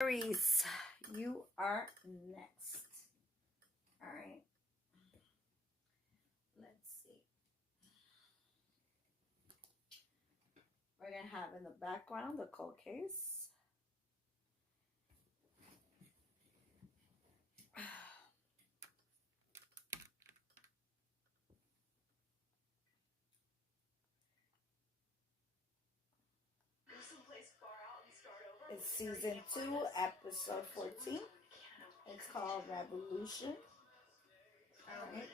Aries, you are next. All right. Let's see. We're going to have in the background the cold case. It's season 2, episode 14. It's called Revolution. All right.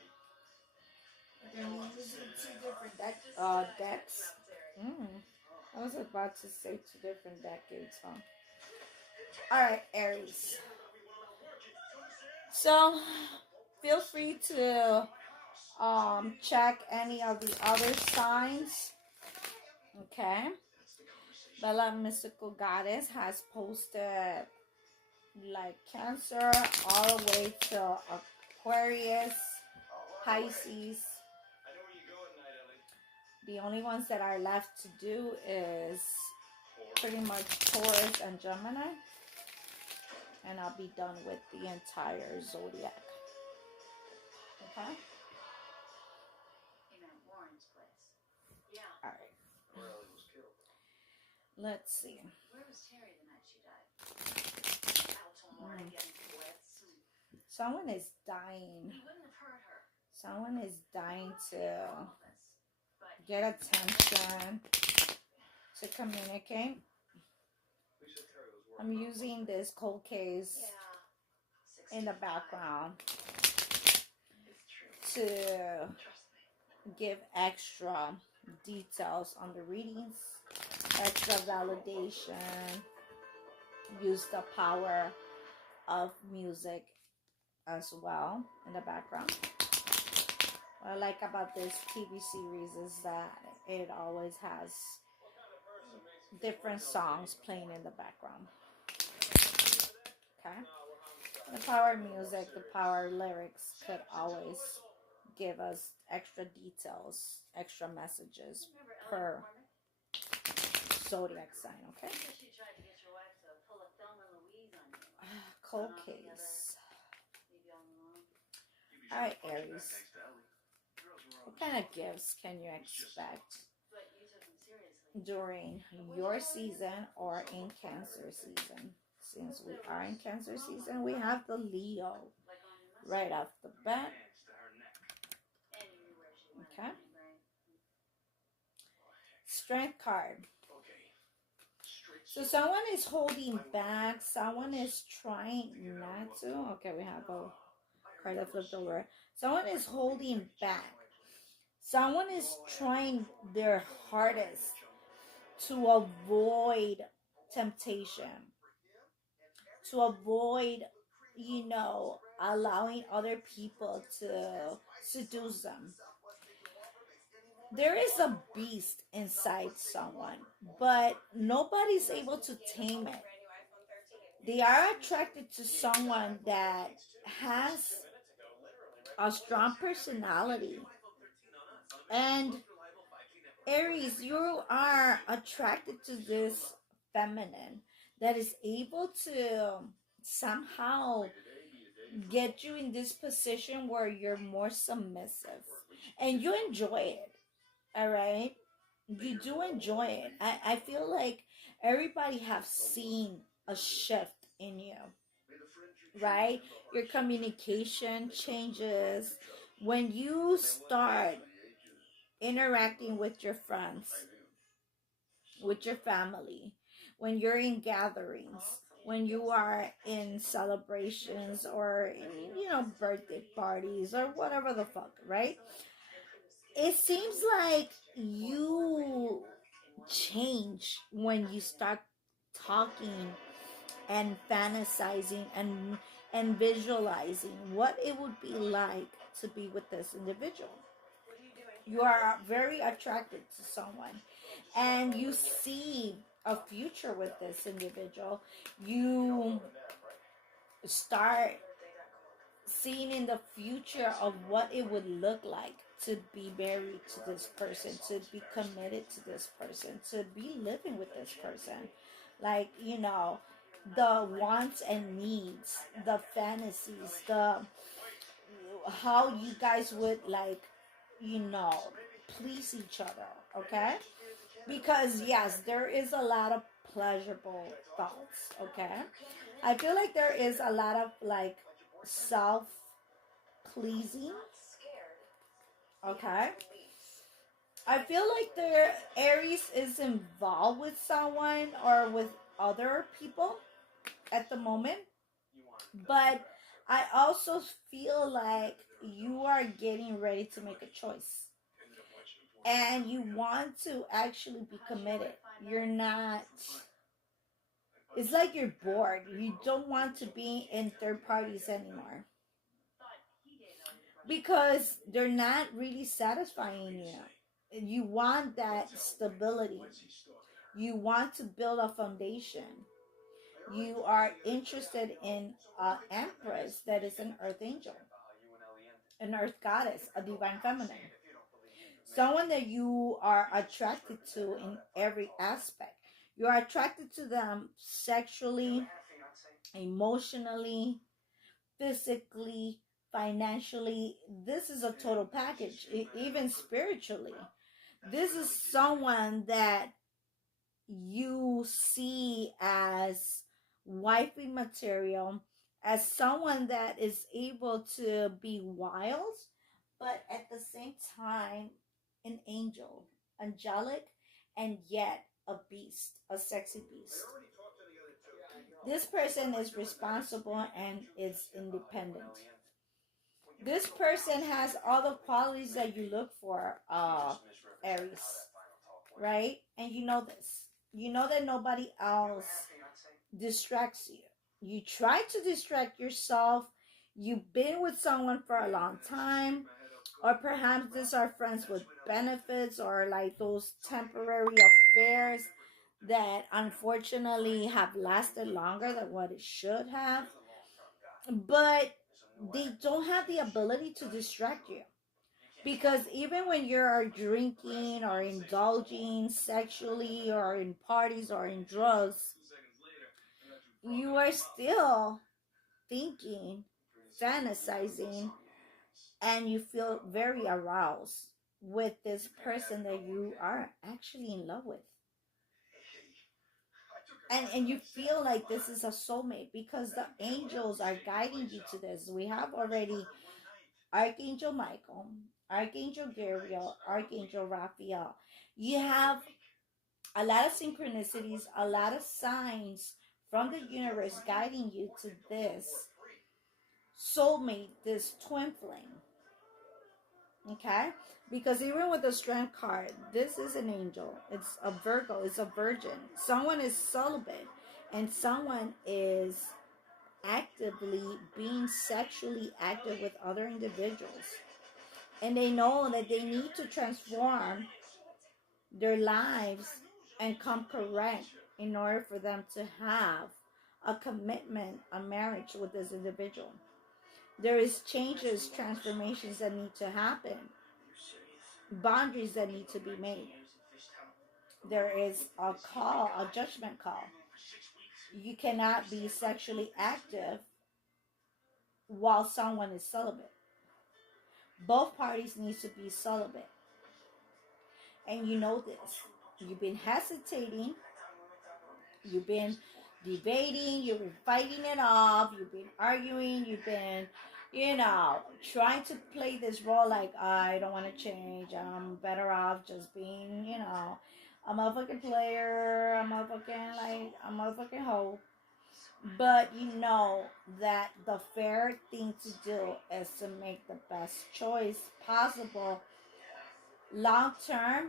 We're going to be using 2 different decks. I was about to say 2 different decades, huh? All right, Aries. So, feel free to check any of the other signs. Okay. Bella Mystical Goddess has posted like Cancer all the way to Aquarius, Pisces. The only ones that are left to do is pretty much Taurus and Gemini. And I'll be done with the entire zodiac. Okay? Alright. Let's see. Where was Terry the night she died? Someone is dying. He wouldn't have hurt her. Someone is dying to get attention, to communicate. I'm using this cold case in the background to give extra details on the readings, extra validation, use the power of music as well in the background. What I like about this TV series is that it always has different songs playing in the background. Okay? The power music, the power lyrics could always give us extra details, extra messages per zodiac sign, okay? Cold case. Alright, Aries. What kind of gifts can you expect during your season or in Cancer season? Since we are in Cancer season, we have the Leo right off the bat. Okay. Strength card. So someone is holding back. Someone is trying not to. Okay, we have a card that flipped over. Someone is holding back. Someone is trying their hardest to avoid temptation. To avoid, allowing other people to seduce them. There is a beast inside someone, but nobody's able to tame it. They are attracted to someone that has a strong personality. And Aries, you are attracted to this feminine that is able to somehow get you in this position where you're more submissive. And you enjoy it. All right, you do enjoy it. I feel like everybody have seen a shift in you, right? Your communication changes when you start interacting with your friends, with your family, when you're in gatherings, when you are in celebrations or in, birthday parties or whatever the fuck, right? It seems like you change when you start talking and fantasizing and visualizing what it would be like to be with this individual. You are very attracted to someone and you see a future with this individual. You start seeing in the future of what it would look like to be married to this person, to be committed to this person, to be living with this person. Like, the wants and needs, the fantasies, the how you guys would like, you know, please each other, okay? Because yes, there is a lot of pleasurable thoughts, okay? I feel like there is a lot of like self pleasing, okay? I feel like the Aries is involved with someone or with other people at the moment, but I also feel like you are getting ready to make a choice and you want to actually be committed. You're not, it's like you're bored. You don't want to be in third parties anymore because they're not really satisfying you. You want that stability. You want to build a foundation. You are interested in an empress that is an earth angel, an earth goddess, a divine feminine. Someone that you are attracted to in every aspect. You are attracted to them sexually, emotionally, physically, financially. This is a total package, even spiritually. This is someone that you see as wifey material, as someone that is able to be wild, but at the same time, an angel, angelic, and yet a beast, a sexy beast. This person is responsible and is independent. This person has all the qualities that you look for, Aries, right? And you know this. You know that nobody else distracts you. You try to distract yourself. You've been with someone for a long time, or perhaps these are friends with benefits, or like those temporary affairs that unfortunately have lasted longer than what it should have. But they don't have the ability to distract you. Because even when you're drinking or indulging sexually or in parties or in drugs, you are still thinking, fantasizing, and you feel very aroused with this person that you are actually in love with. And you feel like this is a soulmate because the angels are guiding you to this. We have already Archangel Michael, Archangel Gabriel, Archangel Raphael. You have a lot of synchronicities, a lot of signs from the universe guiding you to this soulmate, this twin flame. Okay? Because even with the strength card, this is an angel. It's a Virgo, it's a virgin. Someone is celibate and someone is actively being sexually active with other individuals. And they know that they need to transform their lives and come correct in order for them to have a commitment, a marriage with this individual. There is changes, transformations that need to happen, boundaries that need to be made. There is a call, a judgment call. You cannot be sexually active while someone is celibate. Both parties need to be celibate. And you know this. You've been hesitating. You've been debating. You've been fighting it off. You've been arguing. You've been, trying to play this role like, I don't want to change. I'm better off just being, a motherfucking player. A motherfucking hoe. But you know that the fair thing to do is to make the best choice possible. Long term,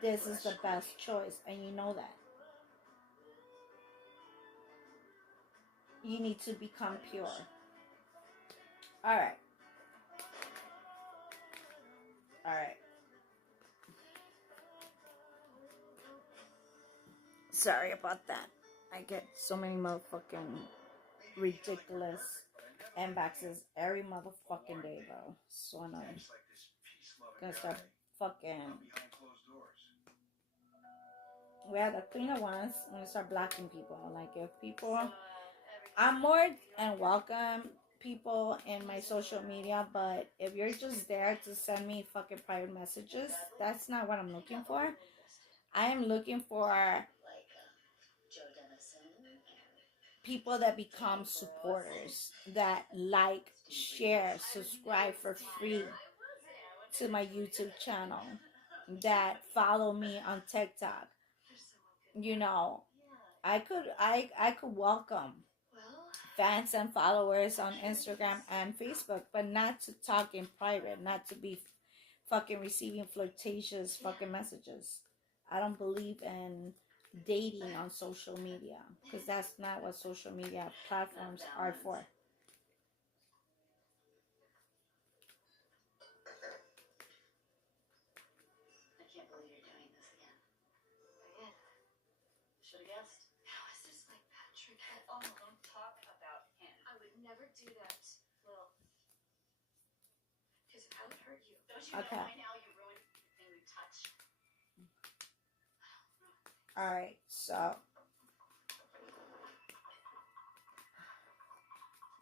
this is the best choice, and you know that. You need to become pure. Alright. Alright. Sorry about that. I get so many motherfucking ridiculous inboxes every motherfucking day, bro. So annoying. Gonna start fucking We have the Queen of Wands. I'm gonna start blocking people. Like if people, I'm more and welcome people in my social media, but if you're just there to send me fucking private messages, that's not what I'm looking for. I am looking for people that become supporters, that like, share, subscribe for free to my YouTube channel, that follow me on TikTok. You know, I could welcome fans and followers on Instagram and Facebook, but not to talk in private, not to be fucking receiving flirtatious fucking messages. I don't believe in dating on social media because that's not what social media platforms are for. Okay. All right. So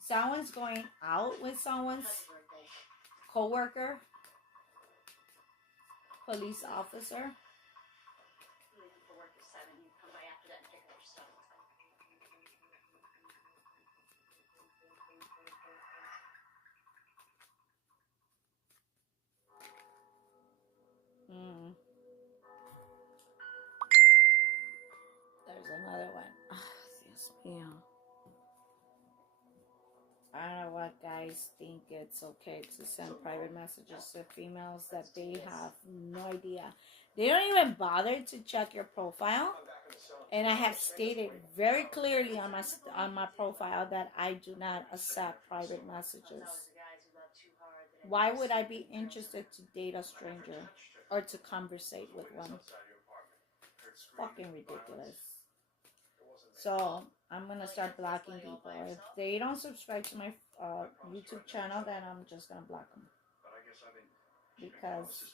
someone's going out with someone's coworker, police officer. Mm. There's another one. Dios mío. I don't know what guys think it's okay to send private messages to females that they have no idea. They don't even bother to check your profile. And I have stated very clearly on my profile that I do not accept private messages. Why would I be interested to date a stranger or to conversate with one? It's fucking ridiculous. So I'm gonna start blocking people. If they don't subscribe to my YouTube channel, then I'm just gonna block them. Because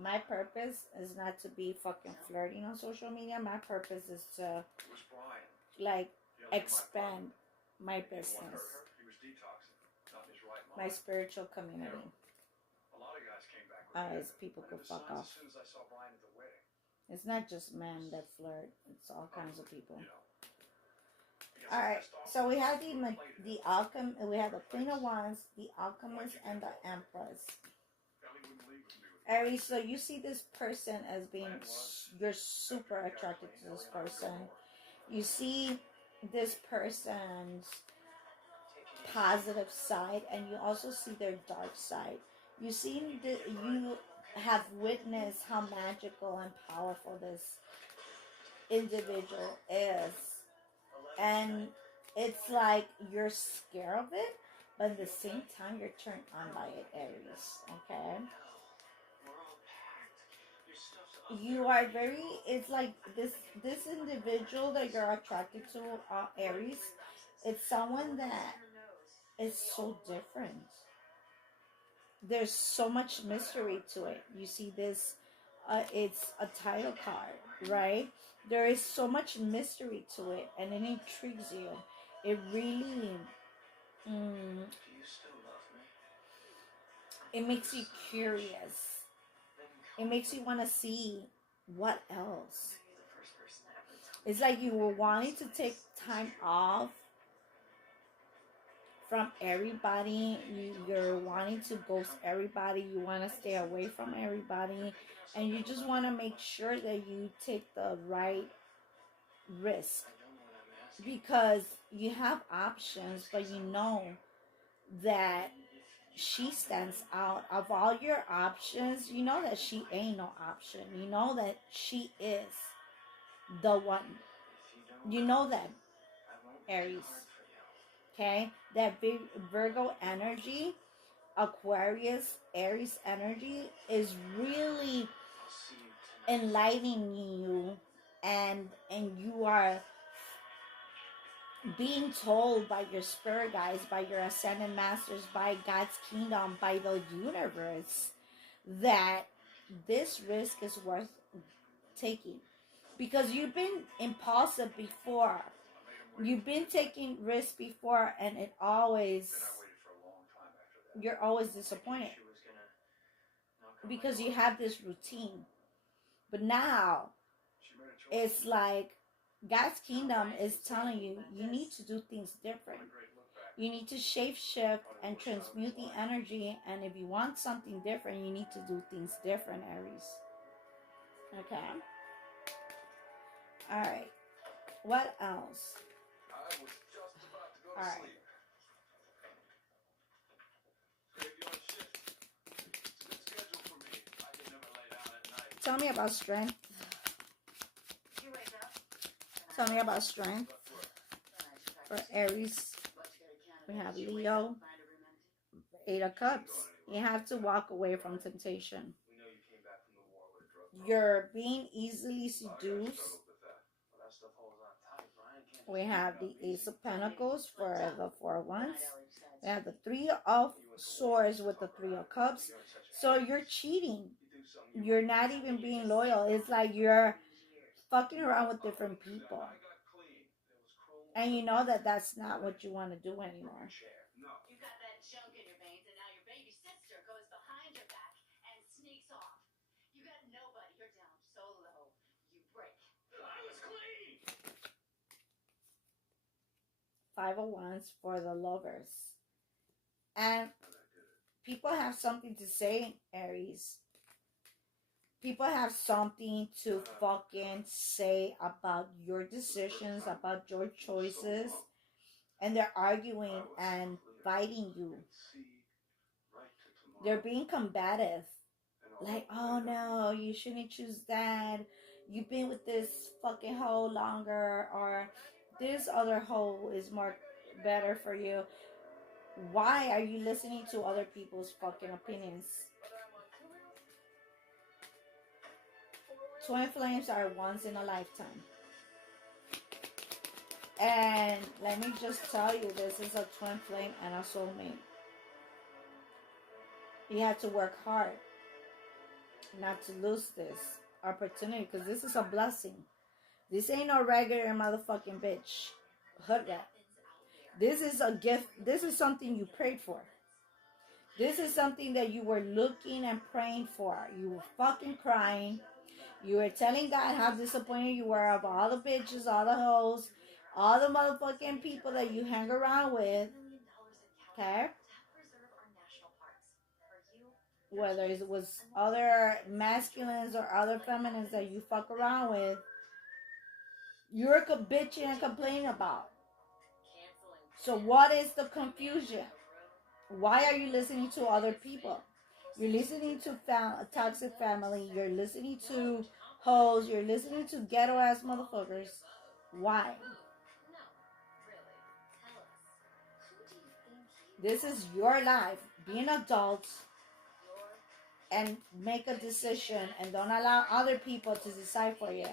my purpose is not to be fucking flirting on social media. My purpose is to like expand my business, my spiritual community. As people could fuck off. It's not just men that flirt. It's all kinds of people. All right. So we have the alchemist. We have the Queen of Wands, the Alchemist, and the Empress. Aries. So you see this person as being, you're super attracted to this person. You see this person's positive side, and you also see their dark side. You see that you have witnessed how magical and powerful this individual is, and it's like you're scared of it, but at the same time you're turned on by it, Aries. Okay, you are very, it's like this individual that you're attracted to, Aries, it's someone that is so different. There's so much mystery to it. You see this, it's a title card, right? There is so much mystery to it, and it intrigues you. It really, mm, it makes you curious. It makes you want to see what else. It's like you were wanting to take time off from everybody. You're wanting to ghost everybody. You want to stay away from everybody, and you just want to make sure that you take the right risk, because you have options, but you know that she stands out of all your options. You know that she ain't no option. You know that she is the one. You know that, Aries. Okay, that Virgo energy, Aquarius, Aries energy is really enlightening you, and you are being told by your spirit guides, by your ascended masters, by God's kingdom, by the universe, that this risk is worth taking. Because you've been impulsive before. You've been taking risks before, and you're always disappointed because you have this routine. But now it's like God's kingdom is telling you need to do things different. You need to shape shift and transmute the energy, and if you want something different, you need to do things different, Aries. Okay. All right. What else? All right. Tell me about strength. Tell me about strength. For Aries, we have Leo, 8 of Cups. You have to walk away from temptation. You're being easily seduced. We have the Ace of Pentacles for the 4 of Wands. We have the 3 of Swords with the 3 of Cups. So you're cheating. You're not even being loyal. It's like you're fucking around with different people. And you know that that's not what you want to do anymore. You got that junk in your veins, and now your baby sister goes behind your back and sneaks off. You got nobody. You're down so low. You break. I was clean. 5 of Wands for the lovers. And people have something to say, Aries. People have something to fucking say about your decisions, about your choices. And they're arguing and fighting you. They're being combative. Like, oh no, you shouldn't choose that. You've been with this fucking hoe longer. Or this other hoe is more better for you. Why are you listening to other people's fucking opinions? Twin flames are once in a lifetime. And let me just tell you, this is a twin flame and a soulmate. You have to work hard not to lose this opportunity, because this is a blessing. This ain't no regular motherfucking bitch. Hood rat. This is a gift. This is something you prayed for. This is something that you were looking and praying for. You were fucking crying. You were telling God how disappointed you were of all the bitches, all the hoes, all the motherfucking people that you hang around with. Okay? Whether it was other masculines or other feminines that you fuck around with, you're bitching and complaining about. So what is the confusion? Why are you listening to other people? You're listening to a toxic family. You're listening to hoes. You're listening to ghetto ass motherfuckers. Why? This is your life. Be an adult and make a decision, and don't allow other people to decide for you.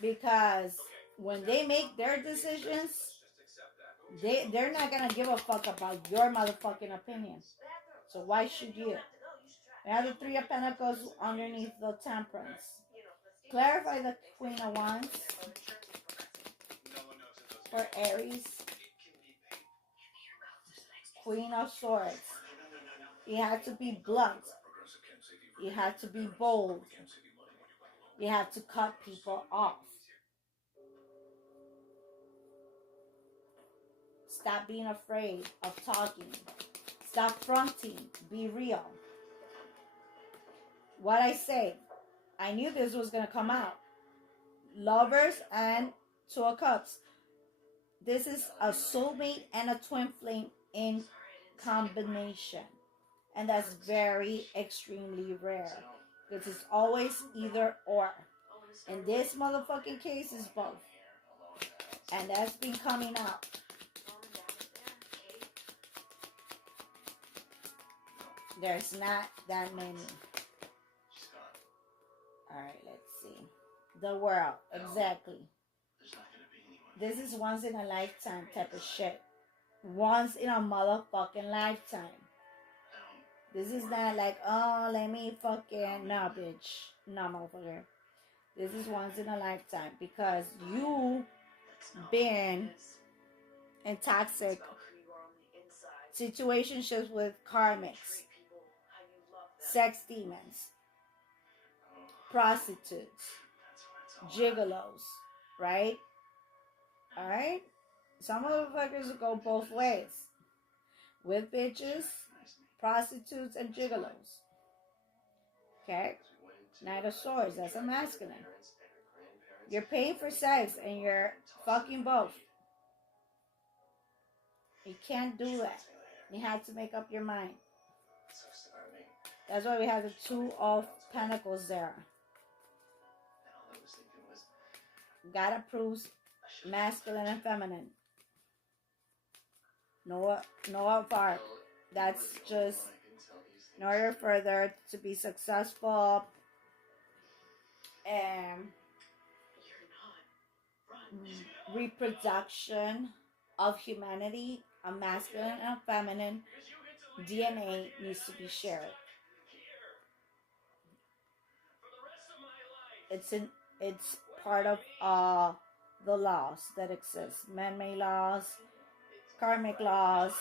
Because when they make their decisions, they're not gonna give a fuck about your motherfucking opinion. So why should you? We have the 3 of Pentacles underneath the Temperance. Clarify the Queen of Wands for Aries. Queen of Swords. You have to be blunt. You have to be bold. You have to cut people off. Stop being afraid of talking. Stop fronting. Be real. What I say, I knew this was going to come out. Lovers and 2 of Cups. This is a soulmate and a twin flame in combination. And that's very extremely rare. Because it's always either or. In this motherfucking case, is both. And that's been coming out. There's not that many. Alright, let's see. The World. Exactly. This is once in a lifetime type of shit. Once in a motherfucking lifetime. This is not like, oh, let me fucking... No, bitch. No, motherfucker. This is once in a lifetime because you been in toxic situationships with karmics, sex demons, prostitutes, gigolos, right? Alright? Some motherfuckers go both ways. With bitches, prostitutes, and gigolos. Okay? Knight of Swords, that's a masculine. You're paying for sex and you're fucking both. You can't do that. You have to make up your mind. That's why we have the Two of Pentacles there. God approves masculine and feminine. No apart. That's just in order for there to be successful and reproduction of humanity, a masculine and a feminine DNA needs to be shared. It's part of the laws that exist. Man-made laws, karmic laws,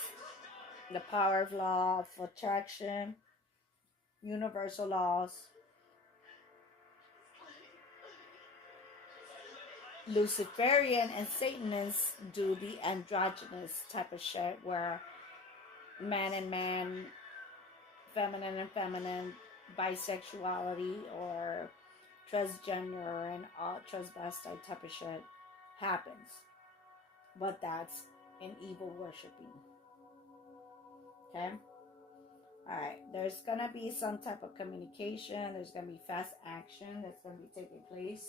the power of law of attraction, universal laws. Luciferian and Satanists do the androgynous type of shit where man and man, feminine and feminine, bisexuality or transgender and transvestite type of shit happens. But that's in evil worshiping. Okay? Alright, there's gonna be some type of communication, there's gonna be fast action that's gonna be taking place.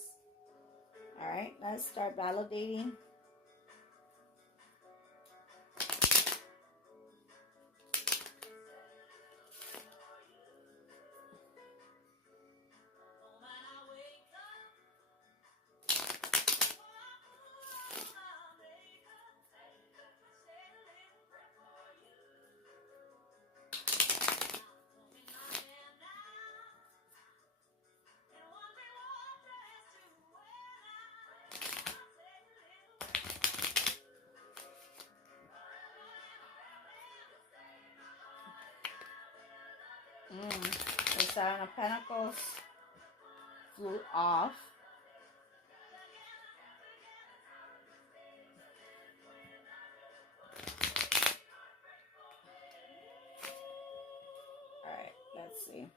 Alright, let's start validating. The Seven of Pentacles flew off. Alright, let's see.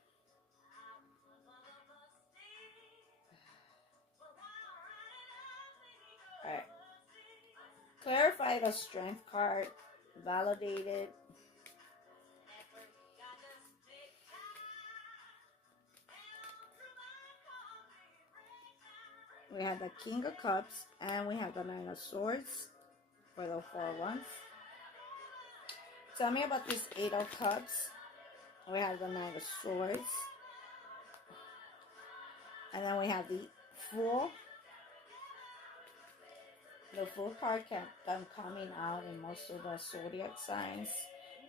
Alright. Clarify the Strength card. Validated. We have the King of Cups and we have the Nine of Swords for the 4 ones. Tell me about this 8 of Cups. We have the Nine of Swords. And then we have the Fool. The Fool card kept them coming out in most of the zodiac signs.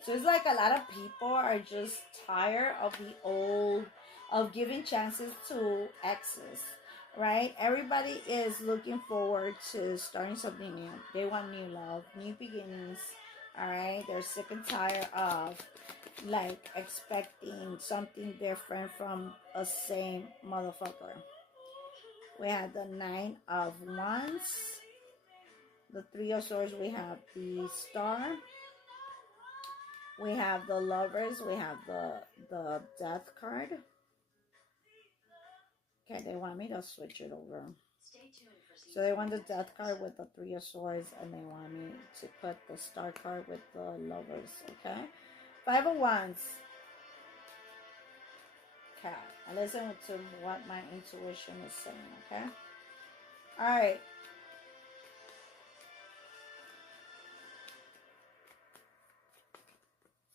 So it's like a lot of people are just tired of the old, of giving chances to exes. Right? Everybody is looking forward to starting something new. They want new love, new beginnings. Alright? They're sick and tired of like expecting something different from a same motherfucker. We have the Nine of Wands. The Three of Swords, we have the Star. We have the Lovers. We have the Death card. Okay, they want me to switch it over. So they want the Death card with the Three of Swords, and they want me to put the Star card with the Lovers, okay? Five of Wands. Okay, I listen to what my intuition is saying, okay? Alright.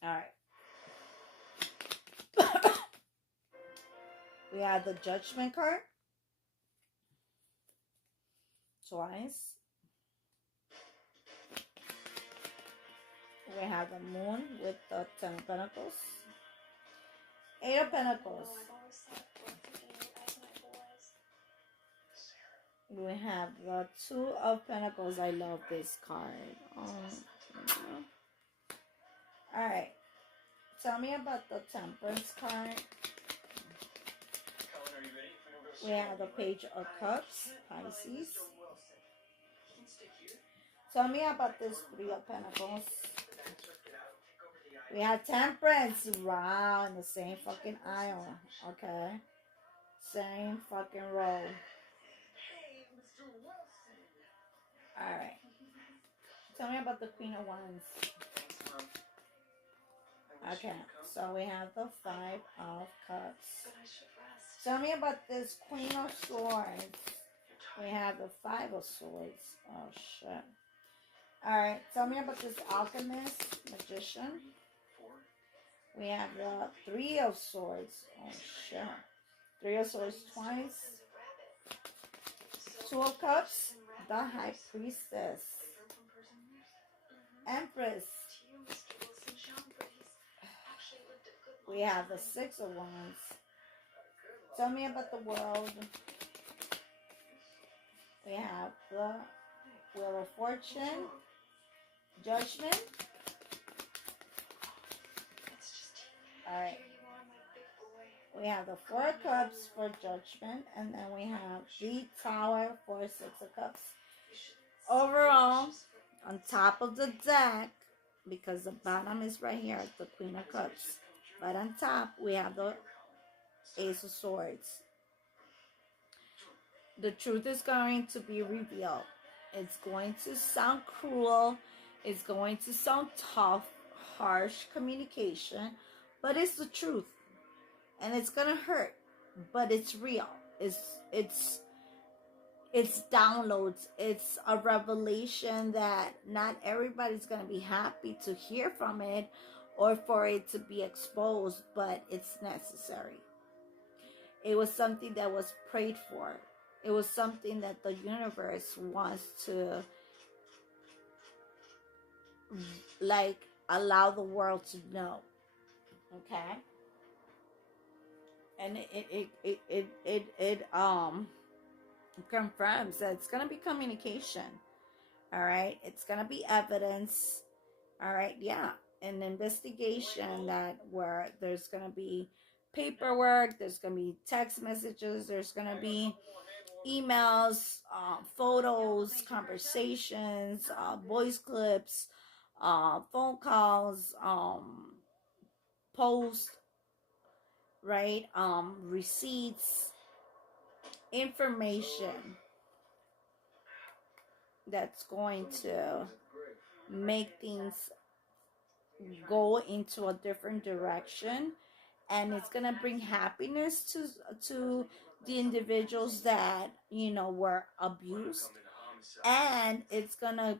Alright. We have the Judgment card. Twice. We have the Moon with the 10 of Pentacles. 8 of Pentacles. We have the Two of Pentacles. I love this card. Alright. Tell me about the Temperance card. We have the Page of Cups, Pisces. Tell me about this Three of Pentacles. We have Temperance. Wow, in the same fucking aisle. Okay. Same fucking row. Alright. Tell me about the Queen of Wands. Okay, so we have the Five of Cups. Tell me about this Queen of Swords. We have the Five of Swords. Oh, shit. Alright, tell me about this Alchemist, Magician. We have the Three of Swords. Oh, shit. Three of Swords twice. Two of Cups, the High Priestess. Empress. We have the Six of Wands. Tell me about the World. We have the Wheel of Fortune. Judgment. Alright. We have the Four of Cups for Judgment. And then we have the Tower for Six of Cups. Overall, on top of the deck, because the bottom is right here, the Queen of Cups. But on top, we have the Ace of Swords. The truth is going to be revealed. It's going to sound cruel. It's going to sound tough, harsh communication. But it's the truth. And it's going to hurt. But it's real. It's downloads. It's a revelation that not everybody's going to be happy to hear from it or for it to be exposed, but it's necessary. It was something that was prayed for. It was something that the universe wants to, like, allow the world to know. Okay? And it confirms that it's going to be communication. All right? It's going to be evidence. All right? Yeah. An investigation that where there's going to be paperwork, there's going to be text messages, there's going to be emails, photos, conversations, voice clips, phone calls, posts, right? Receipts, information that's going to make things go into a different direction, and it's gonna bring happiness to the individuals that, you know, were abused, and it's gonna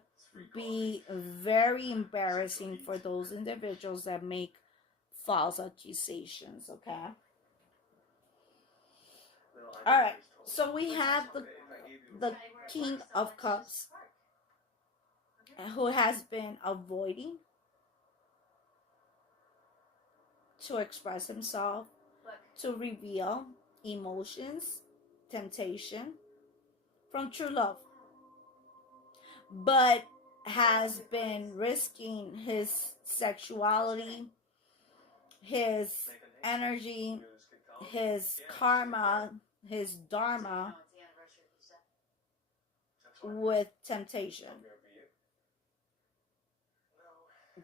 be very embarrassing for those individuals that make false accusations. Okay. All right. So we have the King of Cups, who has been avoiding to express himself, to reveal emotions, temptation from true love, but has been risking his sexuality, his energy, his karma, his dharma with temptation.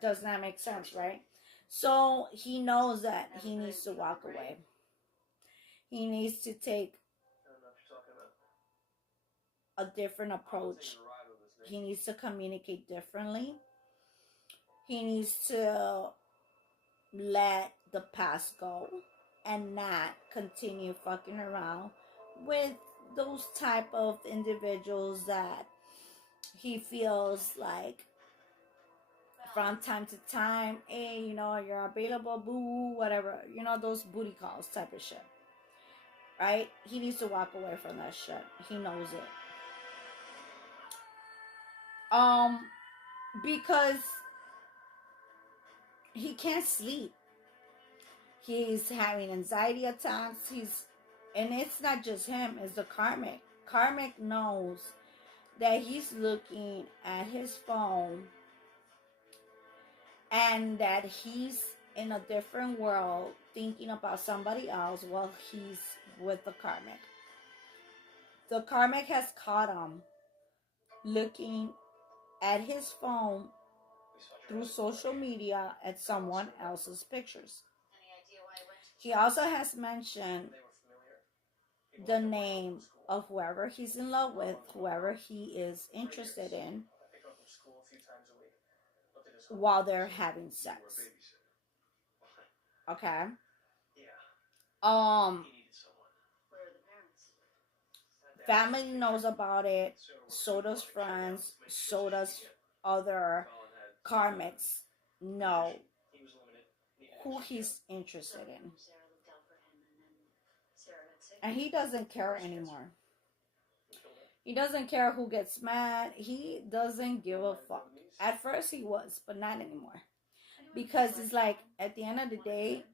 Does that make sense, right? So he knows that he needs to walk away. He needs to take a different approach. He needs to communicate differently. He needs to let the past go and not continue fucking around with those type of individuals that he feels like from time to time, hey, you know, you're available, boo, whatever, you know, those booty calls type of shit, right? He needs to walk away from that shit. He knows it. Because he can't sleep. He's having anxiety attacks. And it's not just him, it's the karmic. karmic knows that he's looking at his phone and that he's in a different world thinking about somebody else while he's with the karmic. The karmic has caught him looking at his phone through social media at someone else's pictures. He also has mentioned the name of whoever he's in love with, whoever he is interested in, while they're having sex. Okay. Um Family knows about it, so does friends, so does other karmics know who he's interested in. And he doesn't care anymore. He doesn't care who gets mad. He doesn't give a fuck. At first he was, but not anymore. Because it's like, at the end of the day,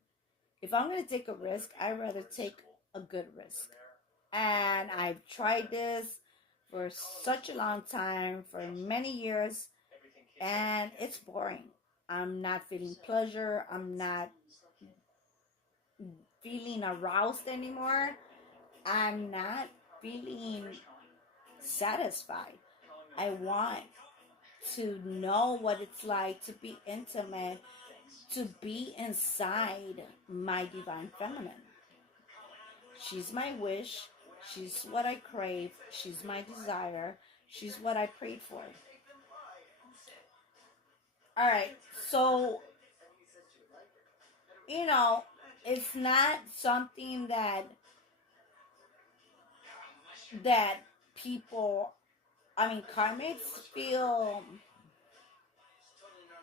if I'm going to take a risk, I'd rather take a good risk. And I've tried this for such a long time, for many years, and it's boring. I'm not feeling pleasure. I'm not feeling aroused anymore. I'm not feeling satisfied. I want to know what it's like to be intimate, to be inside my divine feminine. She's my wish. She's what I crave. She's my desire. She's what I prayed for. Alright, so, it's not something that people, karmics feel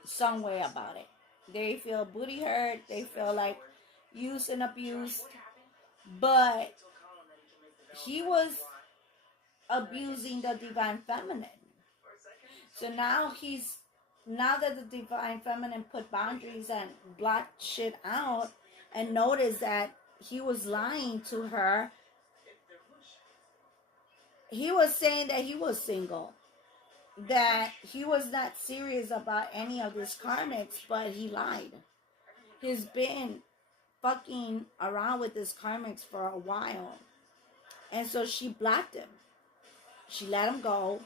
some way about it. They feel booty hurt. They feel like used and abused. But he was abusing the divine feminine. So now that the divine feminine put boundaries and blocked shit out and noticed that he was lying to her, he was saying that he was single, that he was not serious about any of these karmics, but he lied. He's been fucking around with his karmics for a while. And so she blocked him. She let him go.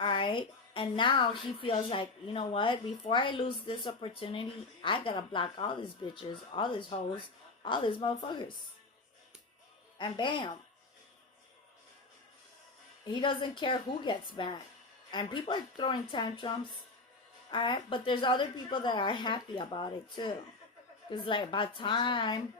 Alright? And now he feels like, you know what? Before I lose this opportunity, I gotta block all these bitches, all these hoes, all these motherfuckers. And bam. He doesn't care who gets mad. And people are throwing tantrums. Alright? But there's other people that are happy about it too. It's like, about time.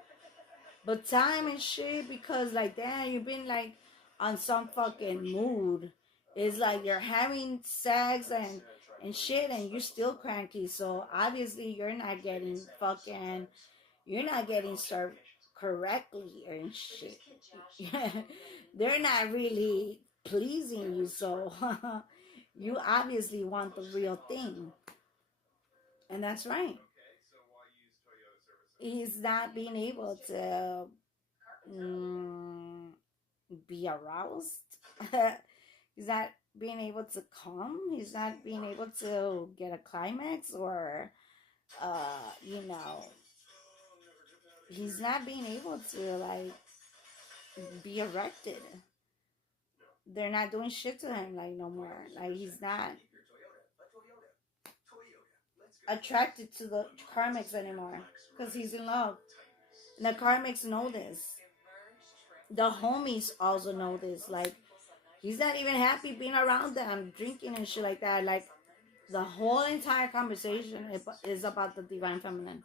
But time and shit, because like, damn, you've been like on some fucking mood. It's like you're having sex and shit and you're still cranky. So obviously you're not getting served correctly and shit. They're not really pleasing you. So you obviously want the real thing. And that's right. He's not being able to be aroused. He's not being able to come. He's not being able to get a climax, or he's not being able to like be erected. They're not doing shit to him like no more. Like, he's not attracted to the karmics anymore because he's in love. And the karmics know this. The homies also know this. Like, he's not even happy being around them, drinking and shit like that. Like, the whole entire conversation is about the divine feminine.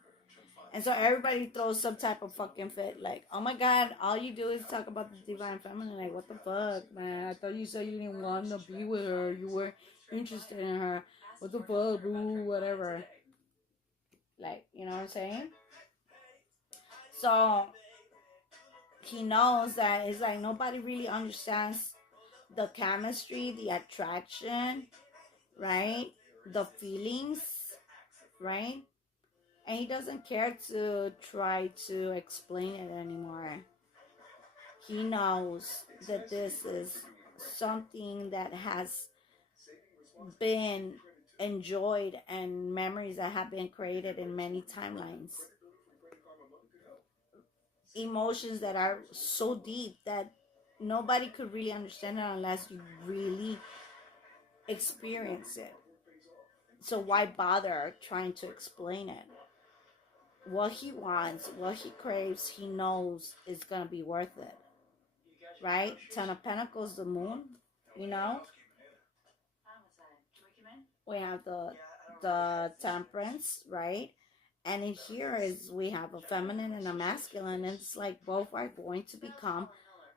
And so everybody throws some type of fucking fit. Like, oh my god, all you do is talk about the divine feminine. Like, what the fuck, man? I thought you said you didn't want to be with her. You were interested in her. What the fuck, boo, whatever. Like, you know what I'm saying? So he knows that it's like nobody really understands the chemistry, the attraction, right? The feelings, right? And he doesn't care to try to explain it anymore. He knows that this is something that has been enjoyed and memories that have been created in many timelines. Emotions that are so deep that nobody could really understand it unless you really experience it. So why bother trying to explain it? What he wants, what he craves, he knows is gonna be worth it. Right? Ten of Pentacles, the moon, you know? We have the Temperance, right? And in here is we have a feminine and a masculine, and it's like both are going to become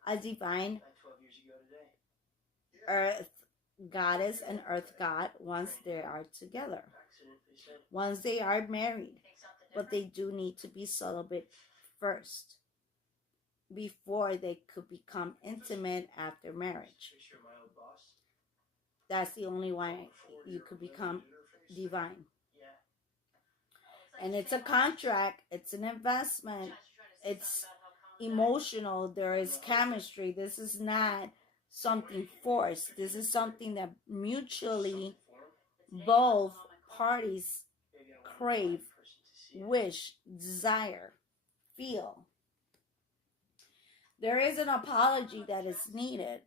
a divine earth goddess and earth god once they are together, once they are married. But they do need to be celibate first before they could become intimate after marriage. That's the only way you could become divine. And it's a contract, it's an investment, it's emotional, there is chemistry. This is not something forced. This is something that mutually both parties crave, wish, desire, feel. There is an apology that is needed.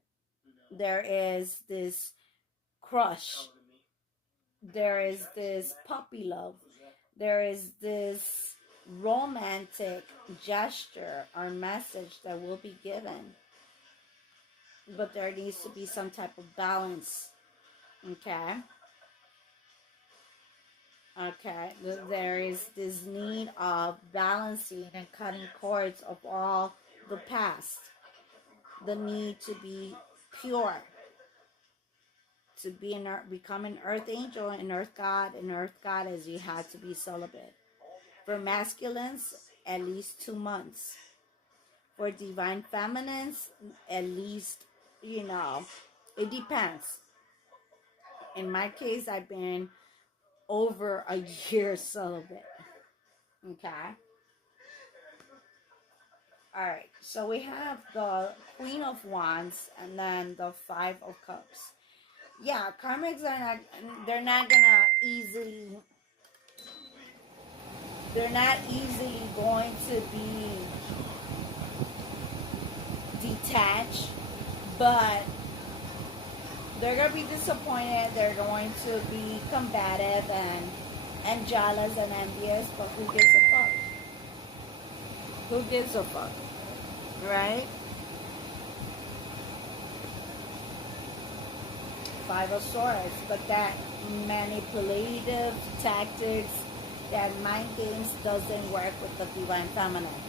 There is this crush. There is this puppy love. There is this romantic gesture or message that will be given. But there needs to be some type of balance. Okay? Okay, there is this need of balancing and cutting cords of all the past. The need to be pure. To be become an earth angel, an earth god, an earth goddess, you have to be celibate. For masculines, at least 2 months. For divine feminines, at least, it depends. In my case, I've been over a year celibate. Okay. Alright, so we have the Queen of Wands and then the Five of Cups. Yeah, karmics are not, they're not easily going to be detached, but they're going to be disappointed, they're going to be combative and jealous and envious, but who gives a fuck? Who gives a fuck? Right? Five of Swords, but that manipulative tactics, that mind games doesn't work with the divine feminine.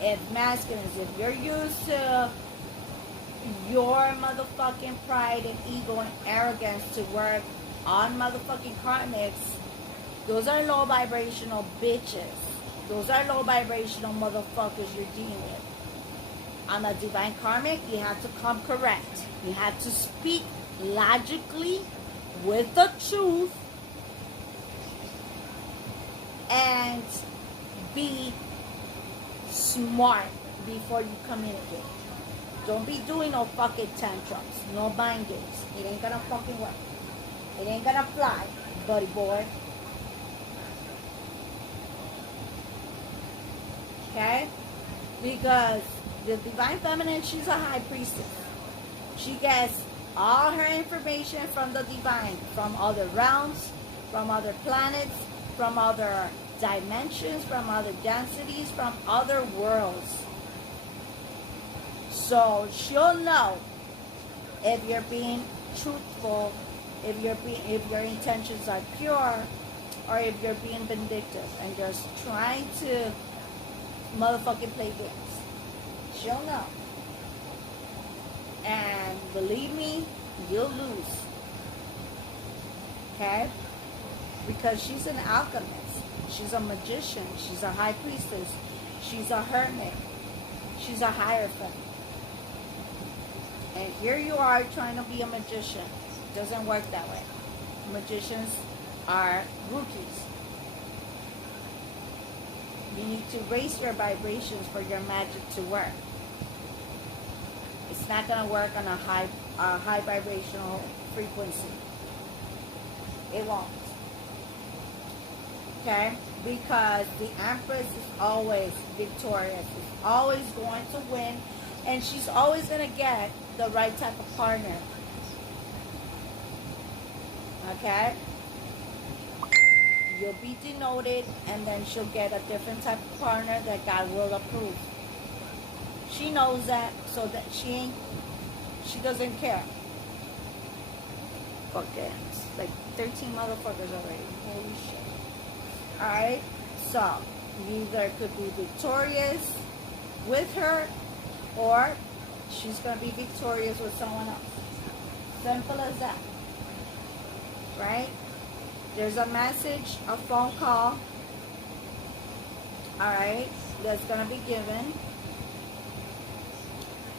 If masculines, if you're used to your motherfucking pride and ego and arrogance to work on motherfucking karmics, those are low vibrational bitches. Those are low vibrational motherfuckers you're dealing with. On a divine karmic, you have to come correct. You have to speak logically with the truth and be smart before you communicate. Don't be doing no fucking tantrums, no mind games. It ain't gonna fucking work. It ain't gonna fly, buddy boy. Okay? Because the divine feminine, she's a high priestess. She gets all her information from the divine, from other realms, from other planets, from other dimensions, from other densities, from other worlds. So she'll know if you're being truthful, if your intentions are pure, or if you're being vindictive and just trying to motherfucking play games. She'll know. And believe me, you'll lose. Okay? Because she's an alchemist. She's a magician. She's a high priestess. She's a hermit. She's a hierophant. And here you are trying to be a magician. It doesn't work that way. Magicians are rookies. You need to raise your vibrations for your magic to work. not going to work on a high vibrational frequency. It won't. Okay? Because the Empress is always victorious. Is always going to win. And she's always going to get the right type of partner. Okay? You'll be denoted, and then she'll get a different type of partner that God will approve. She knows that, so that she doesn't care. Okay, it's like 13 motherfuckers already. Holy shit. Alright, so you either could be victorious with her, or she's going to be victorious with someone else. Simple as that. Right? There's a message, a phone call, alright, that's going to be given.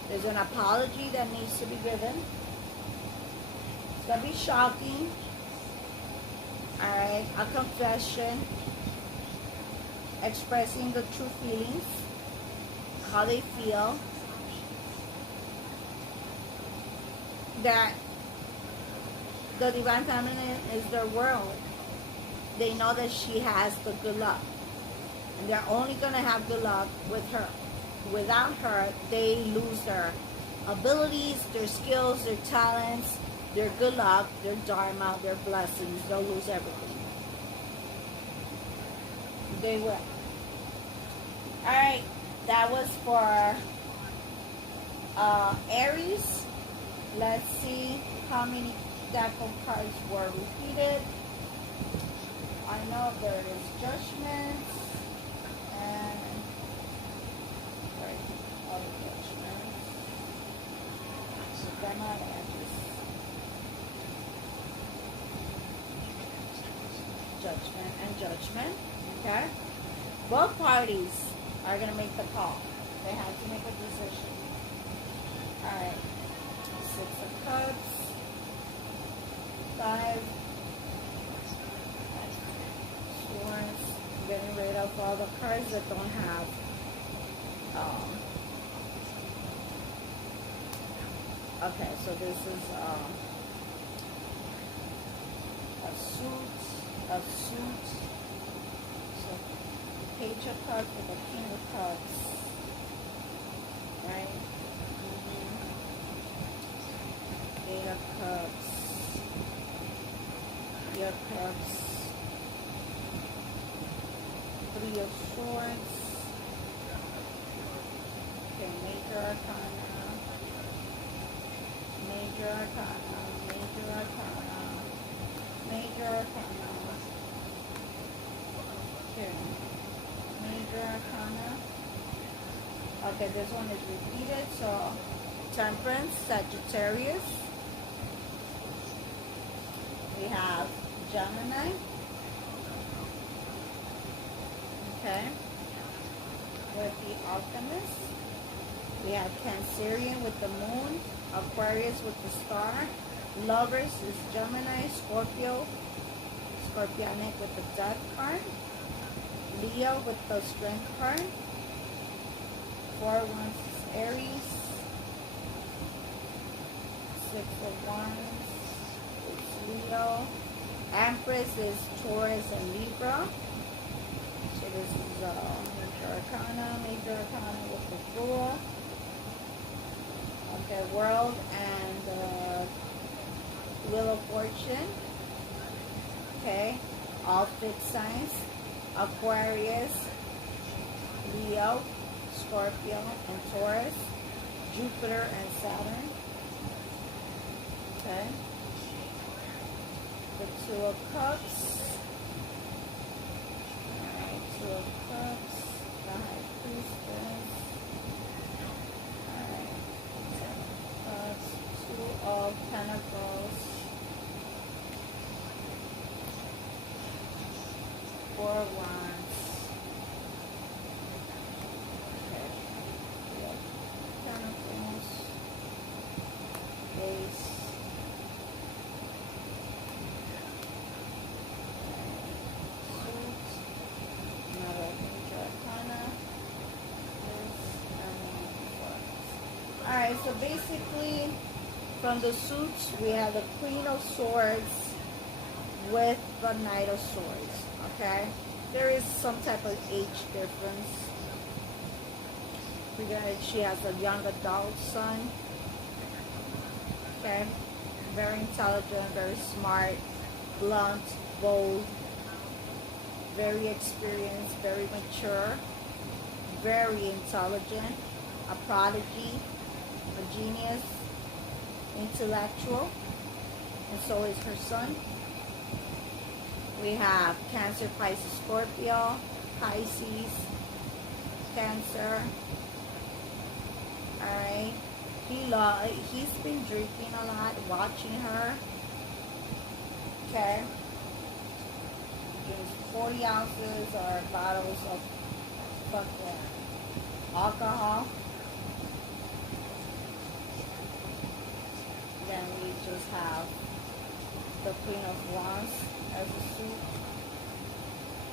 There's an apology that needs to be given. It's going to be shocking. Alright, a confession, expressing the true feelings, how they feel, that the Divine Feminine is their world. They know that she has the good luck. And they're only going to have good luck with her. Without her, they lose their abilities, their skills, their talents, their good luck, their dharma, their blessings. They'll lose everything. They will. Alright, that was for Aries. Let's see how many deck of cards were repeated. I know there is judgments and all the judgments. So then I just judgment and judgment. Okay? Both parties are gonna make the call. They have to make a decision. Alright. 6 of Cups. 5 Swords. I'm getting rid of all the cards that don't have okay, so this is a suit. So Page of Cups with a King of Cups. Right? Eight of Cups. Your Cups, 3 of Swords, okay, Major Arcana, Major Arcana, Major Arcana, Major Arcana, okay, Major Arcana, okay, this one is repeated, so Temperance, Sagittarius, we have Gemini, okay, with the Alchemist, we have Cancerian with the Moon, Aquarius with the Star, Lovers is Gemini, Scorpio, Scorpionic with the Death card, Leo with the Strength card, 4 of Wands is Aries, 6 of Wands is Leo, Empress is Taurus and Libra. So this is Major Arcana with the Fool. Okay, World and Wheel of Fortune. Okay, all fixed signs. Aquarius, Leo, Scorpio, and Taurus. Jupiter and Saturn. Okay. The 2 of Cups. Alright, 2 of Cups. The High Priestess. Alright. 10 of Cups. 2 of Pentacles. 4 of Wands. Okay. 3 of Pentacles. Ace. So basically, from the suits, we have the Queen of Swords with the Knight of Swords. Okay, there is some type of age difference. She has a young adult son. Okay, very intelligent, very smart, blunt, bold, very experienced, very mature, very intelligent, a prodigy, a genius, intellectual, and so is her son. We have Cancer, Pisces, Scorpio, Pisces, Cancer. Alright. He's been drinking a lot, watching her. Okay. Drinks 40 ounces or bottles of alcohol. Then we just have the Queen of Wands as a suit.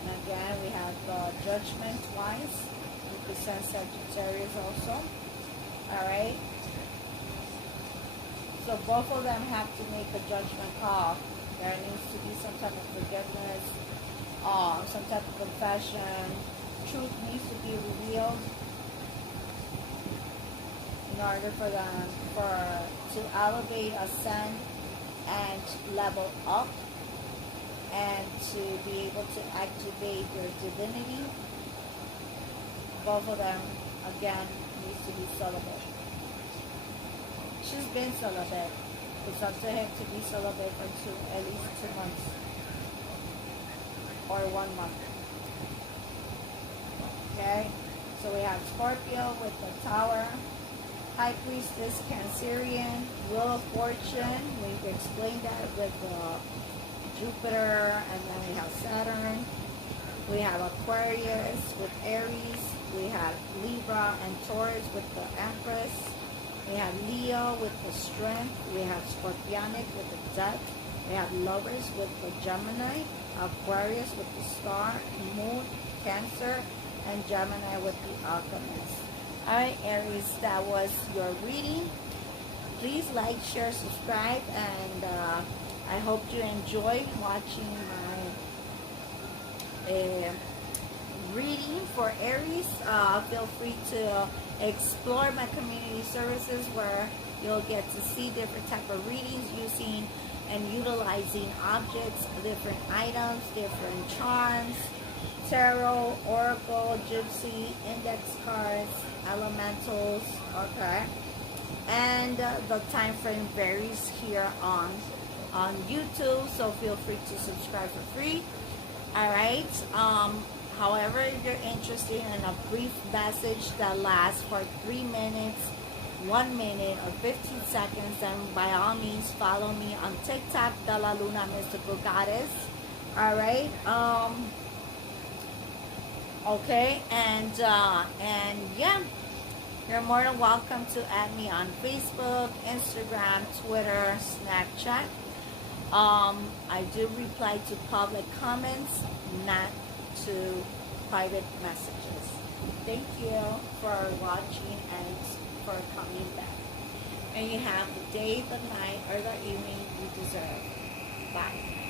And again, we have the Judgment twice. Represent Sagittarius also. Alright. So both of them have to make a judgment call. There needs to be some type of forgiveness, some type of confession. Truth needs to be revealed in order for them to elevate, ascend, and level up, and to be able to activate their divinity. Both of them, again, needs to be celibate. She's been celibate. It's up to him to be celibate for at least 2 months or 1 month. Okay, so we have Scorpio with the Tower, High Priestess, Cancerian, Wheel of Fortune. We've explained that with Jupiter, and then we have Saturn. We have Aquarius with Aries. We have Libra and Taurus with the Empress. We have Leo with the Strength. We have Scorpionic with the Death. We have Lovers with the Gemini. Aquarius with the Star. Moon, Cancer, and Gemini with the Alchemist. Alright, Aries, that was your reading. Please like, share, subscribe, and I hope you enjoyed watching my reading for Aries. Feel free to explore my community services where you'll get to see different type of readings using and utilizing objects, different items, different charms, tarot, oracle, gypsy, index cards, elementals. Okay, and the time frame varies here on YouTube, so feel free to subscribe for free. All right. However, if you're interested in a brief message that lasts for 3 minutes, 1 minute, or 15 seconds, then by all means follow me on TikTok, De La Luna Mystical Goddess. All right. Okay, and yeah, you're more than welcome to add me on Facebook, Instagram, Twitter, Snapchat. I do reply to public comments, not to private messages. Thank you for watching and for coming back. And you have the day, the night, or the evening you deserve. Bye.